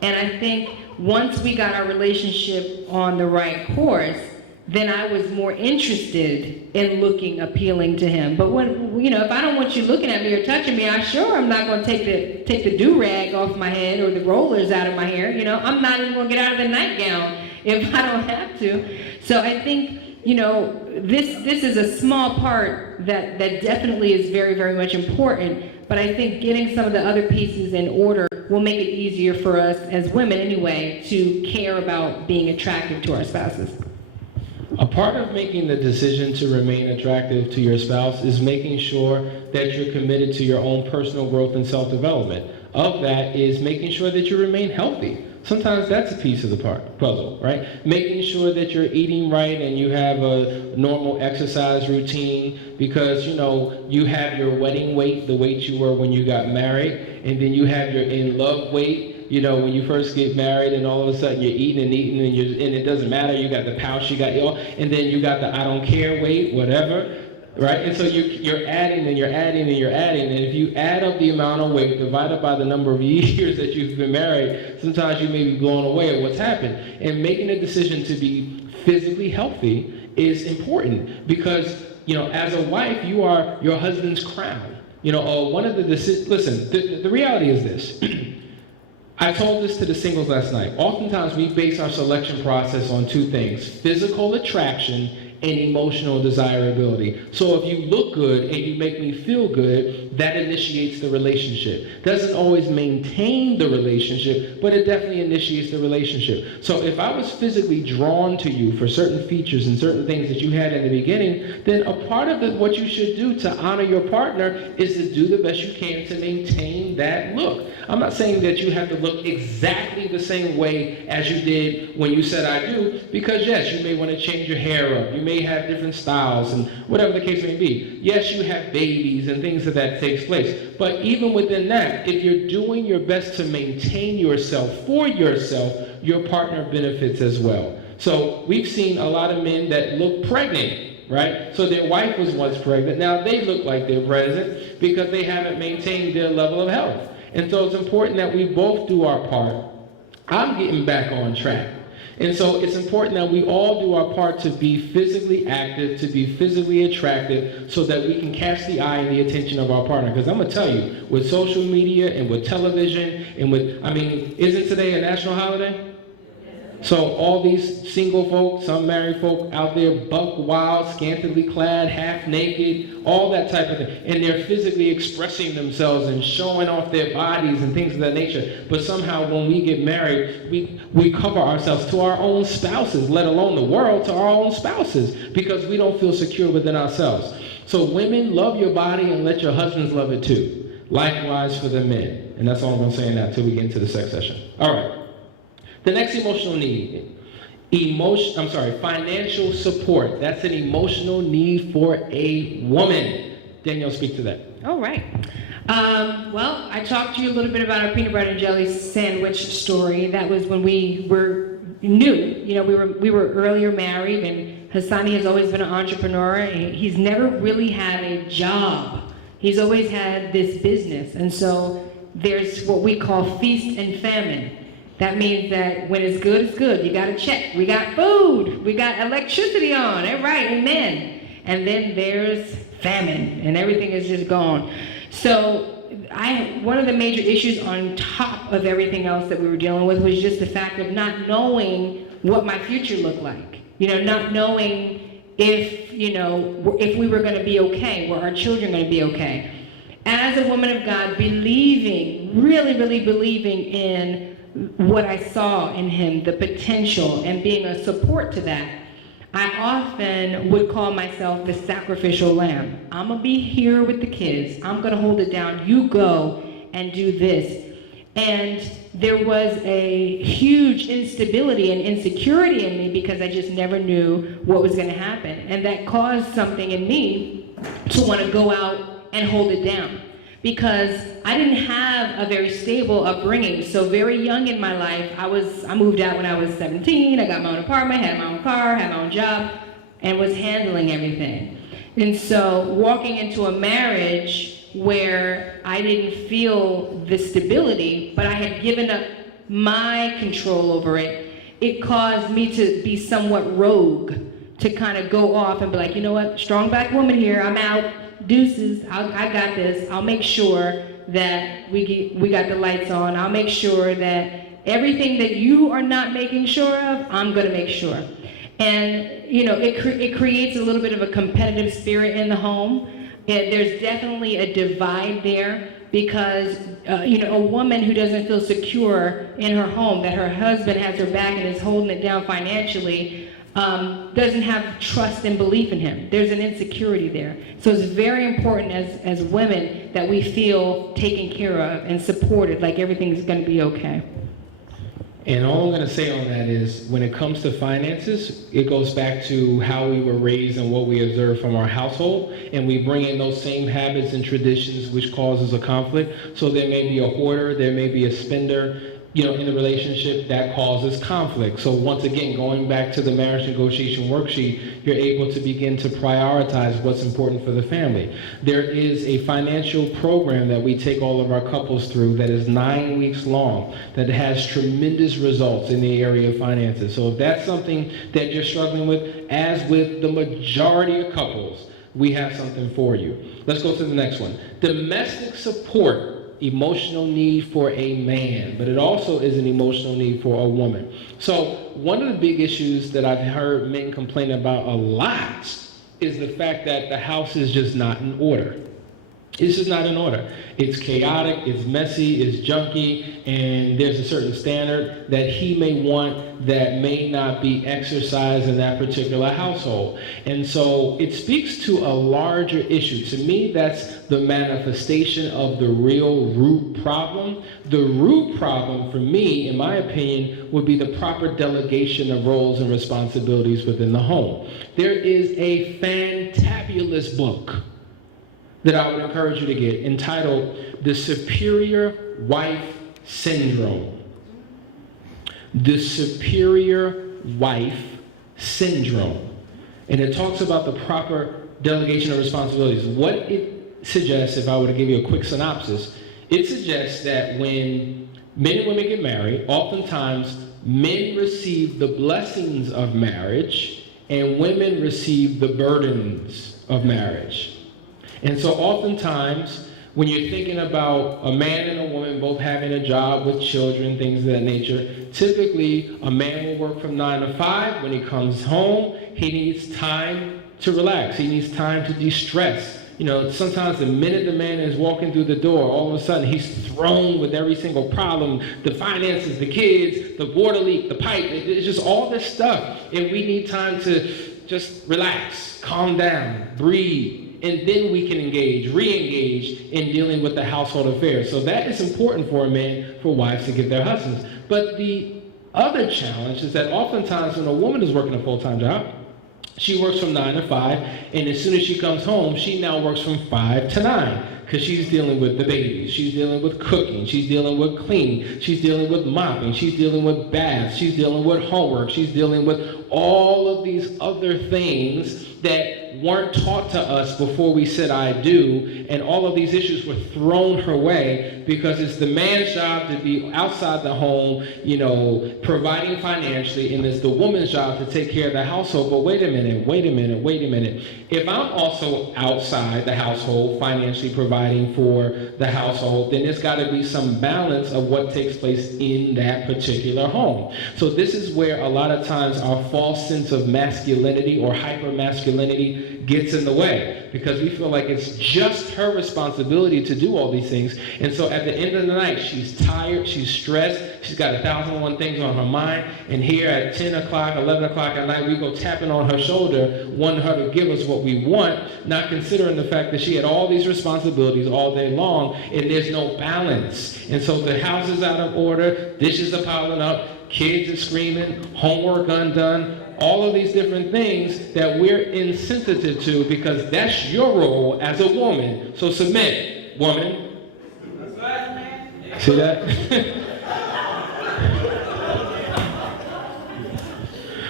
And I think once we got our relationship on the right course, then I was more interested in looking appealing to him. But when, if I don't want you looking at me or touching me, I'm not going to take the do-rag off my head or the rollers out of my hair. I'm not even going to get out of the nightgown if I don't have to. So I think, this is a small part that definitely is very, very much important. but I think getting some of the other pieces in order will make it easier for us as women anyway to care about being attractive to our spouses. A part of making the decision to remain attractive to your spouse is making sure that you're committed to your own personal growth and self-development. Of that is making sure that you remain healthy. Sometimes that's a piece of the puzzle, right? Making sure that you're eating right and you have a normal exercise routine, because you have your wedding weight, the weight you were when you got married, and then you have your in-love weight, when you first get married, and all of a sudden you're eating and and it doesn't matter, you got the pouch, you got and then you got the I don't care weight, whatever. Right? And so you're adding and you're adding and you're adding. And if you add up the amount of weight divided by the number of years that you've been married, sometimes you may be blown away at what's happened. And making a decision to be physically healthy is important because, as a wife, you are your husband's crown. One of the decisions, listen, the reality is this. I told this to the singles last night. Oftentimes we base our selection process on two things: physical attraction and emotional desirability. So if you look good and you make me feel good, that initiates the relationship. Doesn't always maintain the relationship, but it definitely initiates the relationship. So if I was physically drawn to you for certain features and certain things that you had in the beginning, then a part of what you should do to honor your partner is to do the best you can to maintain that look. I'm not saying that you have to look exactly the same way as you did when you said I do, because yes, you may want to change your hair up. You may have different styles and whatever the case may be. Yes, you have babies and things of that takes place. But even within that, if you're doing your best to maintain yourself for yourself, your partner benefits as well. So we've seen a lot of men that look pregnant, right? So their wife was once pregnant. Now they look like they're pregnant because they haven't maintained their level of health. And so it's important that we both do our part. I'm getting back on track. And so it's important that we all do our part to be physically active, to be physically attractive, so that we can catch the eye and the attention of our partner. Because I'm going to tell you, with social media and with television and isn't today a national holiday? So all these single folk, some married folk out there, buck wild, scantily clad, half naked, all that type of thing. And they're physically expressing themselves and showing off their bodies and things of that nature. But somehow when we get married, we cover ourselves to our own spouses, let alone the world, to our own spouses, because we don't feel secure within ourselves. So women, love your body and let your husbands love it too. Likewise for the men. And that's all I'm going to say now until we get into the sex session. All right. The next emotional need, financial support. That's an emotional need for a woman. Danielle, speak to that. All right. Well, I talked to you a little bit about our peanut butter and jelly sandwich story. That was when we were new. We were earlier married, and Hasani has always been an entrepreneur. And he's never really had a job. He's always had this business. And so there's what we call feast and famine. That means that when it's good, it's good. You got a check. We got food. We got electricity on. All right, amen. And then there's famine, and everything is just gone. So one of the major issues on top of everything else that we were dealing with was just the fact of not knowing what my future looked like. Not knowing if we were going to be okay, were our children going to be okay. As a woman of God, really, really believing in what I saw in him, the potential, and being a support to that, I often would call myself the sacrificial lamb. I'm going to be here with the kids. I'm going to hold it down. You go and do this. And there was a huge instability and insecurity in me because I just never knew what was going to happen. And that caused something in me to want to go out and hold it down, because I didn't have a very stable upbringing. So very young in my life, I moved out when I was 17. I got my own apartment, had my own car, had my own job, and was handling everything. And so walking into a marriage where I didn't feel the stability, but I had given up my control over it, it caused me to be somewhat rogue, to kind of go off and be like, you know what, strong black woman here, I'm out. Deuces, I got this. I'll make sure that we got the lights on. I'll make sure that everything that you are not making sure of, I'm going to make sure. And it creates a little bit of a competitive spirit in the home. There's definitely a divide there because, a woman who doesn't feel secure in her home, that her husband has her back and is holding it down financially, doesn't have trust and belief in him. There's an insecurity there. So it's very important as women that we feel taken care of and supported, like everything's going to be okay. And all I'm going to say on that is, when it comes to finances, it goes back to how we were raised and what we observed from our household, and we bring in those same habits and traditions which causes a conflict. So there may be a hoarder, there may be a spender, in the relationship that causes conflict. So once again, going back to the marriage negotiation worksheet, you're able to begin to prioritize what's important for the family. There is a financial program that we take all of our couples through that is 9 weeks long, that has tremendous results in the area of finances. So if that's something that you're struggling with, as with the majority of couples, we have something for you. Let's go to the next one. Domestic support. Emotional need for a man, but it also is an emotional need for a woman. So one of the big issues that I've heard men complain about a lot is the fact that the house is just not in order. It's just not in order. It's chaotic, it's messy, it's junky, and there's a certain standard that he may want that may not be exercised in that particular household. And so it speaks to a larger issue. To me, that's the manifestation of the real root problem. The root problem, for me, in my opinion, would be the proper delegation of roles and responsibilities within the home. There is a fantabulous book that I would encourage you to get, entitled The Superior Wife Syndrome. The Superior Wife Syndrome. And it talks about the proper delegation of responsibilities. What it suggests, if I were to give you a quick synopsis, it suggests that when men and women get married, oftentimes men receive the blessings of marriage and women receive the burdens of marriage. And so oftentimes, when you're thinking about a man and a woman both having a job with children, things of that nature, typically a man will work from 9 to 5. When he comes home, he needs time to relax. He needs time to de-stress. Sometimes the minute the man is walking through the door, all of a sudden he's thrown with every single problem, the finances, the kids, the water leak, the pipe. It's just all this stuff. And we need time to just relax, calm down, breathe. And then we can re-engage in dealing with the household affairs. So that is important for a man, for wives to give their husbands. But the other challenge is that oftentimes when a woman is working a full-time job, she works from 9 to 5, and as soon as she comes home, she now works from 5 to 9, because she's dealing with the babies, she's dealing with cooking, she's dealing with cleaning, she's dealing with mopping, she's dealing with baths, she's dealing with homework, she's dealing with all of these other things that weren't taught to us before we said I do, and all of these issues were thrown her way because it's the man's job to be outside the home, providing financially, and it's the woman's job to take care of the household. But wait a minute. If I'm also outside the household financially providing for the household, then there's got to be some balance of what takes place in that particular home. So this is where a lot of times our false sense of masculinity or hyper-masculinity gets in the way, because we feel like it's just her responsibility to do all these things. And so at the end of the night, she's tired, she's stressed, she's got 1,001 things on her mind, and here at 10 o'clock, 11 o'clock at night, we go tapping on her shoulder, wanting her to give us what we want, not considering the fact that she had all these responsibilities all day long, and there's no balance. And so the house is out of order, dishes are piling up, kids are screaming, homework undone, all of these different things that we're insensitive to, because that's your role as a woman. So submit, woman. See that?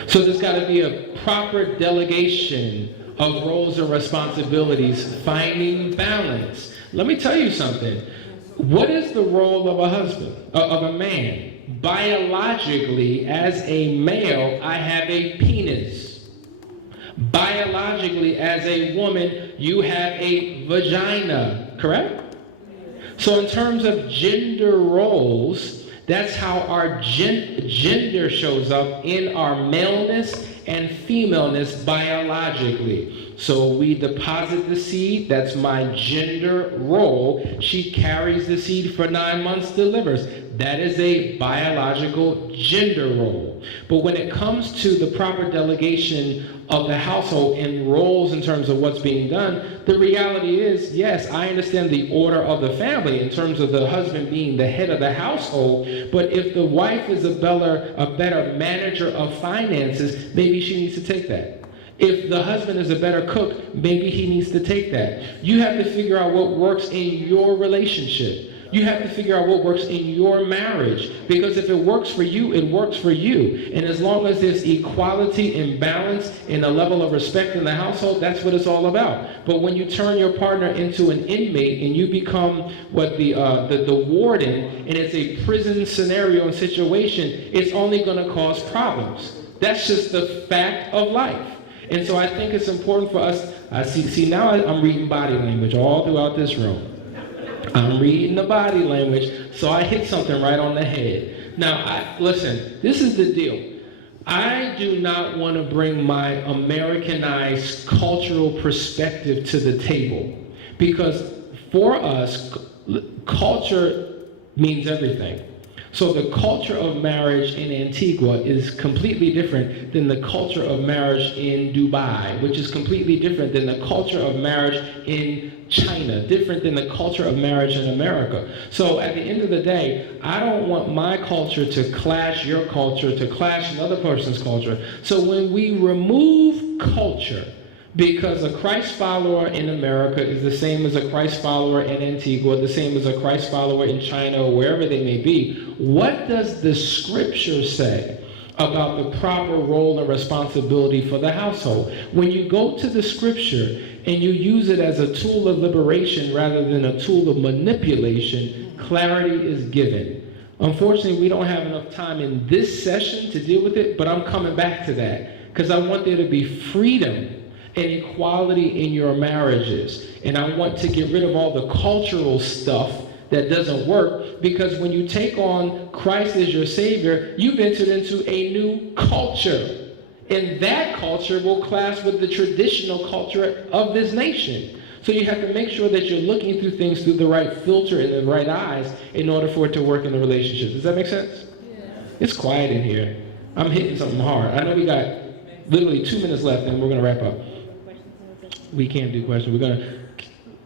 So there's got to be a proper delegation of roles and responsibilities, finding balance. Let me tell you something. What is the role of a husband, of a man? Biologically, as a male, I have a penis. Biologically, as a woman, you have a vagina, correct? So in terms of gender roles, that's how our gender shows up in our maleness and femaleness biologically. So we deposit the seed, that's my gender role. She carries the seed for 9 months, delivers. That is a biological gender role. But when it comes to the proper delegation of the household and roles in terms of what's being done, the reality is, yes, I understand the order of the family in terms of the husband being the head of the household, but if the wife is a better manager of finances, maybe she needs to take that. If the husband is a better cook, maybe he needs to take that. You have to figure out what works in your relationship. You have to figure out what works in your marriage. Because if it works for you, it works for you. And as long as there's equality and balance and a level of respect in the household, that's what it's all about. But when you turn your partner into an inmate and you become what the warden, and it's a prison scenario and situation, it's only going to cause problems. That's just the fact of life. And so I think it's important for us, now I'm reading body language all throughout this room. I'm reading the body language, so I hit something right on the head. Now, listen, this is the deal. I do not want to bring my Americanized cultural perspective to the table, because for us, culture means everything. So the culture of marriage in Antigua is completely different than the culture of marriage in Dubai, which is completely different than the culture of marriage in China, different than the culture of marriage in America. So at the end of the day, I don't want my culture to clash your culture, to clash another person's culture. So when we remove culture, because a Christ follower in America is the same as a Christ follower in Antigua, the same as a Christ follower in China, or wherever they may be, what does the scripture say about the proper role and responsibility for the household? When you go to the scripture and you use it as a tool of liberation rather than a tool of manipulation, clarity is given. Unfortunately, we don't have enough time in this session to deal with it, but I'm coming back to that because I want there to be freedom and equality in your marriages. And I want to get rid of all the cultural stuff that doesn't work, because when you take on Christ as your Savior, you've entered into a new culture. And that culture will clash with the traditional culture of this nation. So you have to make sure that you're looking through things through the right filter and the right eyes in order for it to work in the relationship. Does that make sense? Yeah. It's quiet in here. I'm hitting something hard. I know we got literally 2 minutes left and we're going to wrap up. We can't do questions.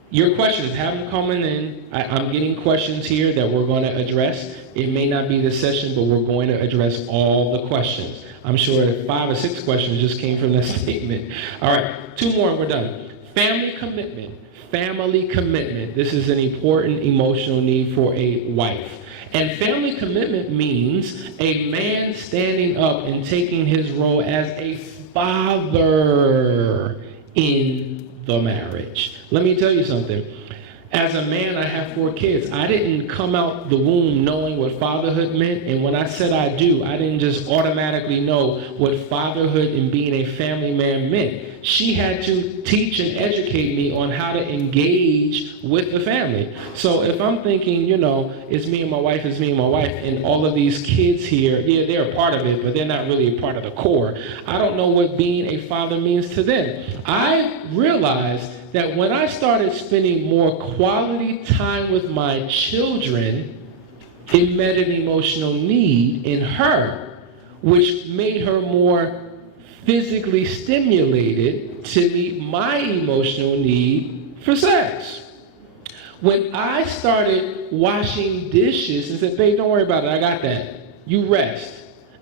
Your questions, have them coming in. I'm getting questions here that we're going to address. It may not be this session, but we're going to address all the questions. I'm sure that 5 or 6 questions just came from that statement. All right, 2 more and we're done. Family commitment. Family commitment. This is an important emotional need for a wife. And family commitment means a man standing up and taking his role as a father in the marriage. Let me tell you something. As a man, I have 4 kids. I didn't come out the womb knowing what fatherhood meant, and when I said I do, I didn't just automatically know what fatherhood and being a family man meant. She had to teach and educate me on how to engage with the family. So if I'm thinking, it's me and my wife, and all of these kids here, yeah, they're a part of it, but they're not really a part of the core. I don't know what being a father means to them. I realized that when I started spending more quality time with my children, it met an emotional need in her, which made her more physically stimulated to meet my emotional need for sex. When I started washing dishes and said, babe, don't worry about it, I got that. You rest.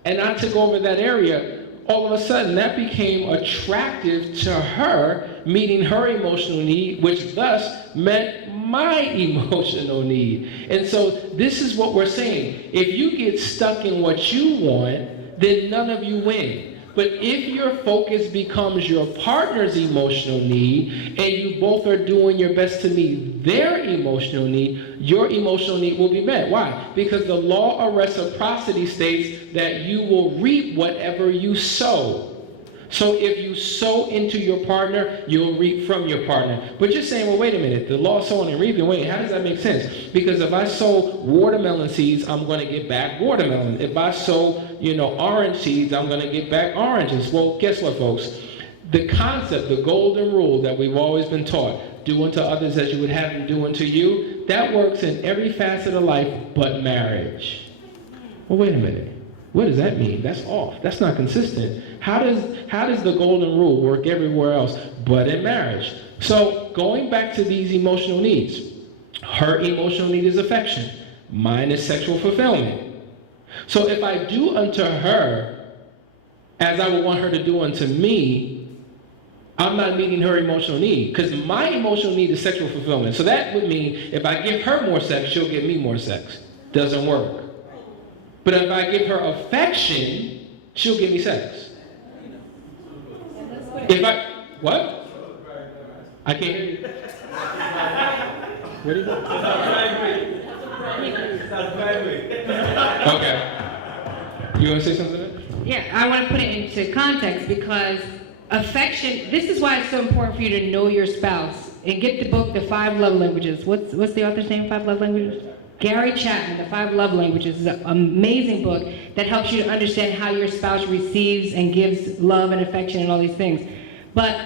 And I took over that area, all of a sudden that became attractive to her, meeting her emotional need, which thus met my emotional need. And so this is what we're saying. If you get stuck in what you want, then none of you win. But if your focus becomes your partner's emotional need, and you both are doing your best to meet their emotional need, your emotional need will be met. Why? Because the law of reciprocity states that you will reap whatever you sow. So if you sow into your partner, you'll reap from your partner. But you're saying, well, wait a minute, the law of sowing and reaping, wait, how does that make sense? Because if I sow watermelon seeds, I'm going to get back watermelon. If I sow, orange seeds, I'm going to get back oranges. Well, guess what, folks? The concept, the golden rule that we've always been taught, do unto others as you would have them do unto you, that works in every facet of life but marriage. Well, wait a minute. What does that mean? That's off. That's not consistent. How does the golden rule work everywhere else but in marriage? So going back to these emotional needs, her emotional need is affection. Mine is sexual fulfillment. So if I do unto her as I would want her to do unto me, I'm not meeting her emotional need, because my emotional need is sexual fulfillment. So that would mean if I give her more sex, she'll give me more sex. Doesn't work. But if I give her affection, she'll give me sex. What? I can't hear you. What do you think? Okay. You want to say something? Yeah, I want to put it into context because affection, this is why it's so important for you to know your spouse and get the book, The 5 Love Languages. What's the author's name, 5 Love Languages? Gary Chapman, The 5 Love Languages is an amazing book that helps you to understand how your spouse receives and gives love and affection and all these things. But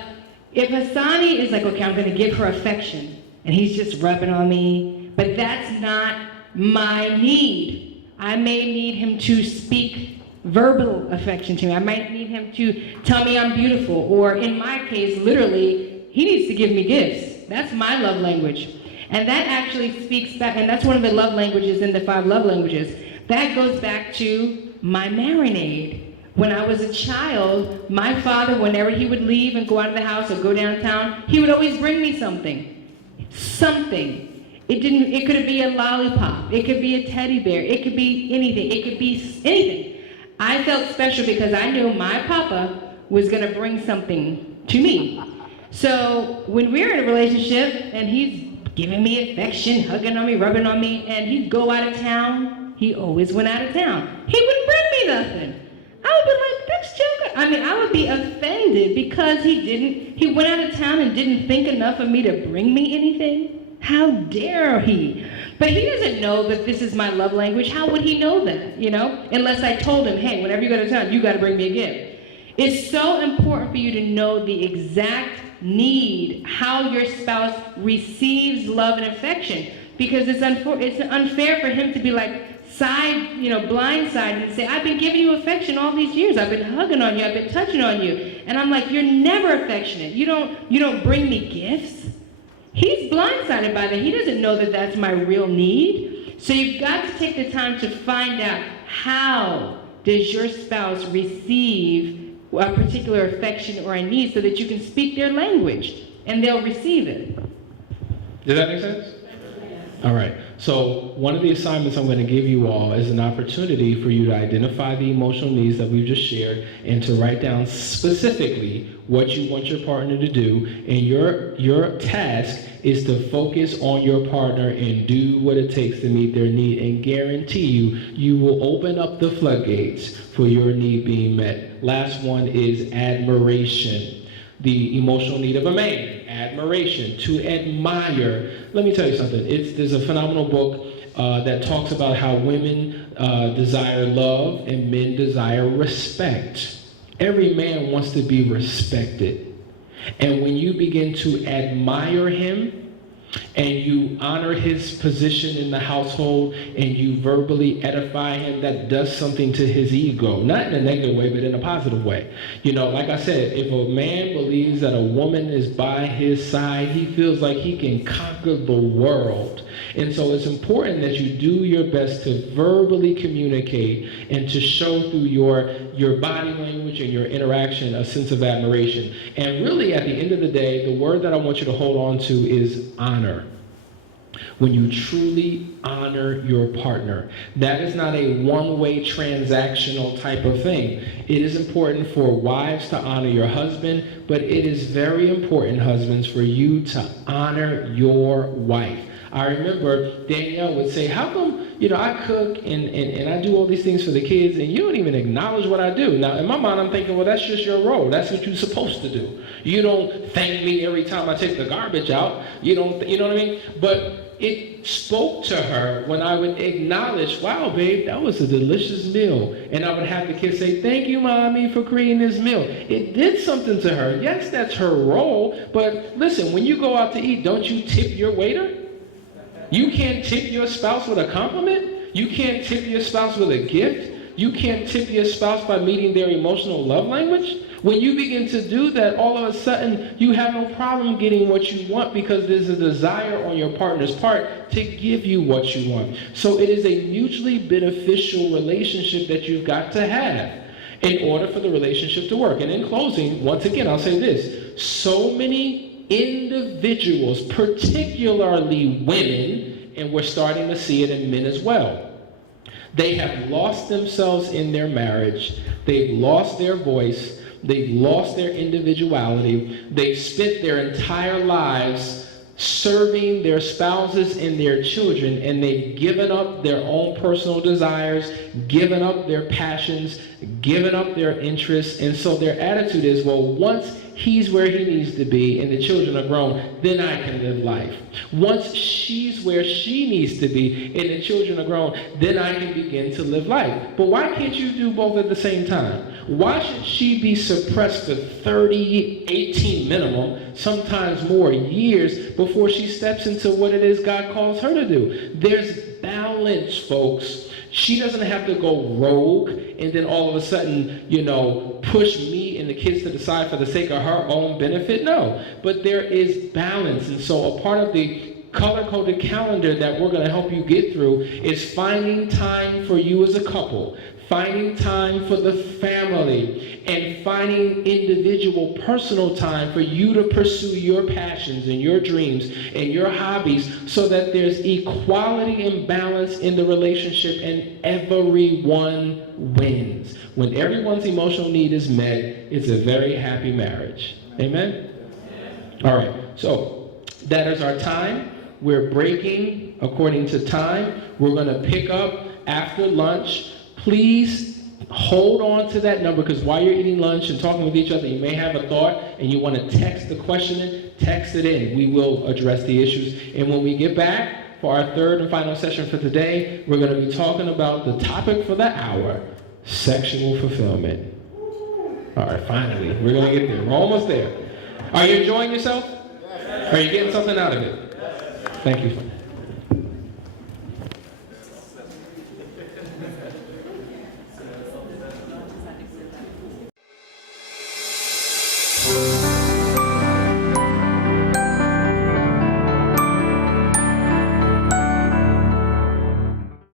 if Hasani is like, okay, I'm going to give her affection, and he's just rubbing on me, but that's not my need. I may need him to speak verbal affection to me. I might need him to tell me I'm beautiful, or in my case, literally, he needs to give me gifts. That's my love language. And that actually speaks back, and that's one of the love languages in the 5 love languages. That goes back to my marinade. When I was a child, my father, whenever he would leave and go out of the house or go downtown, he would always bring me something. Something. It could be a lollipop. It could be a teddy bear. It could be anything. It could be anything. I felt special because I knew my papa was going to bring something to me. So when we're in a relationship and he's giving me affection, hugging on me, rubbing on me, and he'd go out of town, he always went out of town. He wouldn't bring me nothing. I would be like, that's joking. I mean, I would be offended because he went out of town and didn't think enough of me to bring me anything. How dare he? But he doesn't know that this is my love language. How would he know that, Unless I told him, hey, whenever you go to town, you got to bring me a gift. It's so important for you to know the exact need, how your spouse receives love and affection, because it's unfair for him to be like blindsided and say, I've been giving you affection all these years. I've been hugging on you. I've been touching on you. And I'm like, you're never affectionate. You don't bring me gifts. He's blindsided by that. He doesn't know that that's my real need. So you've got to take the time to find out, how does your spouse receive a particular affection or a need, so that you can speak their language and they'll receive it. Does that make sense? All right. So one of the assignments I'm going to give you all is an opportunity for you to identify the emotional needs that we've just shared and to write down specifically what you want your partner to do. And your task is to focus on your partner and do what it takes to meet their need, and guarantee you will open up the floodgates for your need being met. Last one is admiration. The emotional need of a man, admiration, to admire. Let me tell you something. There's a phenomenal book that talks about how women desire love and men desire respect. Every man wants to be respected. And when you begin to admire him, and you honor his position in the household, and you verbally edify him, that does something to his ego. Not in a negative way, but in a positive way. Like I said, if a man believes that a woman is by his side, he feels like he can conquer the world. And so it's important that you do your best to verbally communicate and to show through your body language and your interaction a sense of admiration. And really, at the end of the day, the word that I want you to hold on to is honor. When you truly honor your partner, that is not a one-way transactional type of thing. It is important for wives to honor your husband, but it is very important, husbands, for you to honor your wife. I remember Danielle would say, how come, I cook and I do all these things for the kids and you don't even acknowledge what I do? Now, in my mind, I'm thinking, well, that's just your role. That's what you're supposed to do. You don't thank me every time I take the garbage out. You know what I mean? But it spoke to her when I would acknowledge, wow, babe, that was a delicious meal. And I would have the kids say, thank you, mommy, for creating this meal. It did something to her. Yes, that's her role. But listen, when you go out to eat, don't you tip your waiter? You can't tip your spouse with a compliment. You can't tip your spouse with a gift. You can't tip your spouse by meeting their emotional love language. When you begin to do that, all of a sudden, you have no problem getting what you want because there's a desire on your partner's part to give you what you want. So it is a mutually beneficial relationship that you've got to have in order for the relationship to work. And in closing, once again, I'll say this. So many individuals, particularly women, and we're starting to see it in men as well, they have lost themselves in their marriage. They've lost their voice. They've lost their individuality. They've spent their entire lives serving their spouses and their children, and they've given up their own personal desires, given up their passions, given up their interests. And so their attitude is, well, once he's where he needs to be and the children are grown, then I can live life. Once she's where she needs to be and the children are grown, then I can begin to live life. But why can't you do both at the same time? Why should she be suppressed for 30, 18 minimum, sometimes more years before she steps into what it is God calls her to do? There's balance, folks. She doesn't have to go rogue and then all of a sudden, push me and the kids to the side for the sake of her own benefit. No, but there is balance. And so a part of the color-coded calendar that we're going to help you get through is finding time for you as a couple, finding time for the family, and finding individual personal time for you to pursue your passions and your dreams and your hobbies so that there's equality and balance in the relationship and everyone wins. When everyone's emotional need is met, it's a very happy marriage. Amen? All right, so that is our time. We're breaking according to time. We're going to pick up after lunch. Please hold on to that number because while you're eating lunch and talking with each other, you may have a thought and you want to text the question in, text it in. We will address the issues. And when we get back for our third and final session for today, we're going to be talking about the topic for the hour, sexual fulfillment. All right, finally, we're going to get there. We're almost there. Are you enjoying yourself? Are you getting something out of it? Thank you.